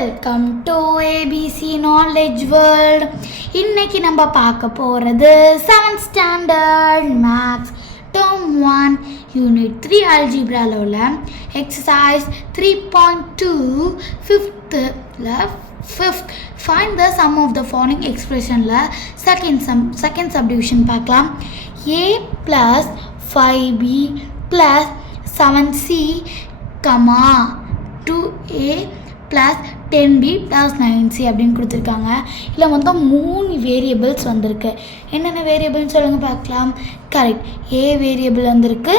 Welcome to ABC knowledge world. இன்னைக்கு நம்ம பார்க்க போகிறது 7th standard maths term 1 unit 3 அல்ஜிப்ரால உள்ள exercise 3.2 fifth find the sum of the following எக்ஸ்பிரஷனில் செகண்ட் சப்டிவிஷன் பார்க்கலாம். a + 5b + 7c, 2a + 10b + 9c அப்படின்னு கொடுத்துருக்காங்க. இதில் மொத்தம் 3 வேரியபிள்ஸ் வந்திருக்கு. என்னென்ன வேரியபிள்னு சொல்லுங்கள் பார்க்கலாம். கரெக்ட், a வேரியபிள் வந்திருக்கு,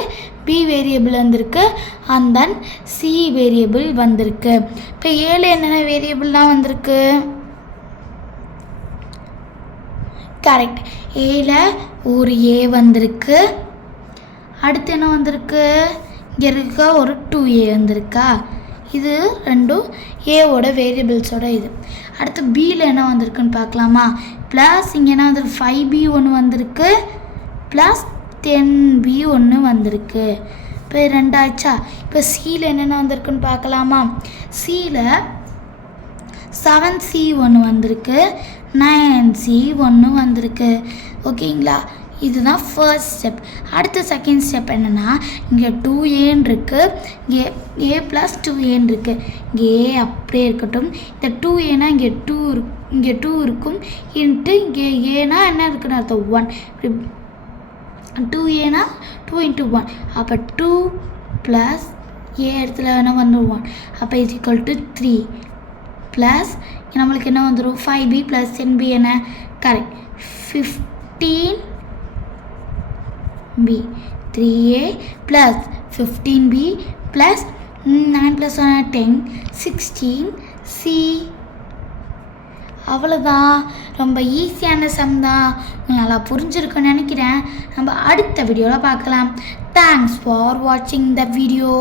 b வேரியபிள் வந்திருக்கு, அண்ட் தென் c வேரியபிள் வந்திருக்கு. இப்போ ஏழு என்னென்ன வேரியபிள்லாம் வந்திருக்கு? கரெக்ட், ஏல ஒரு a வந்திருக்கு. அடுத்து என்ன வந்திருக்கு? இங்கே இருக்க ஒரு 2a வந்திருக்கா. இது ரெண்டும் ஏவோட வேரியபிள்ஸோட இது. அடுத்து பியில் என்ன வந்திருக்குன்னு பார்க்கலாமா. ப்ளஸ் இங்கே என்ன வந்திருக்கு? 5b ஒன்று வந்திருக்கு, ப்ளஸ் 10b ஒன்று வந்திருக்கு. இப்போ ரெண்டாச்சா. இப்போ சியில் என்னென்ன வந்திருக்குன்னு பார்க்கலாமா. சியில் 7c ஒன்று வந்திருக்கு, 9c ஒன்று வந்திருக்கு. ஓகேங்களா, இதுதான் ஃபர்ஸ்ட் ஸ்டெப். அடுத்த செகண்ட் ஸ்டெப் என்னென்னா, இங்கே 2a இருக்குது, இங்கே a + 2a இருக்குது. இங்கே a அப்படியே இருக்கட்டும். இந்த 2aனா இங்கே 2 இருக்கும், இன்ட்டு இங்கே ஏனா என்ன இருக்குன்னு அர்த்தம் 1. இப்படி 2aனா 2 × 1, அப்போ 2 + a இடத்துல என்ன வந்துடும் 1. அப்போ இஸ் ஈக்குவல் டு 3 ப்ளஸ் நம்மளுக்கு என்ன வந்துடும் 5b + 10b என்ன? Correct, 15b, 3a + 15b + 9 + 1 10, 16c. அவ்வளோதான், ரொம்ப ஈஸியான சம் தான். நல்லா புரிஞ்சிருக்குன்னு நினைக்கிறேன். நம்ம அடுத்த வீடியோவில் பார்க்கலாம். தேங்க்ஸ் ஃபார் வாட்சிங் த வீடியோ.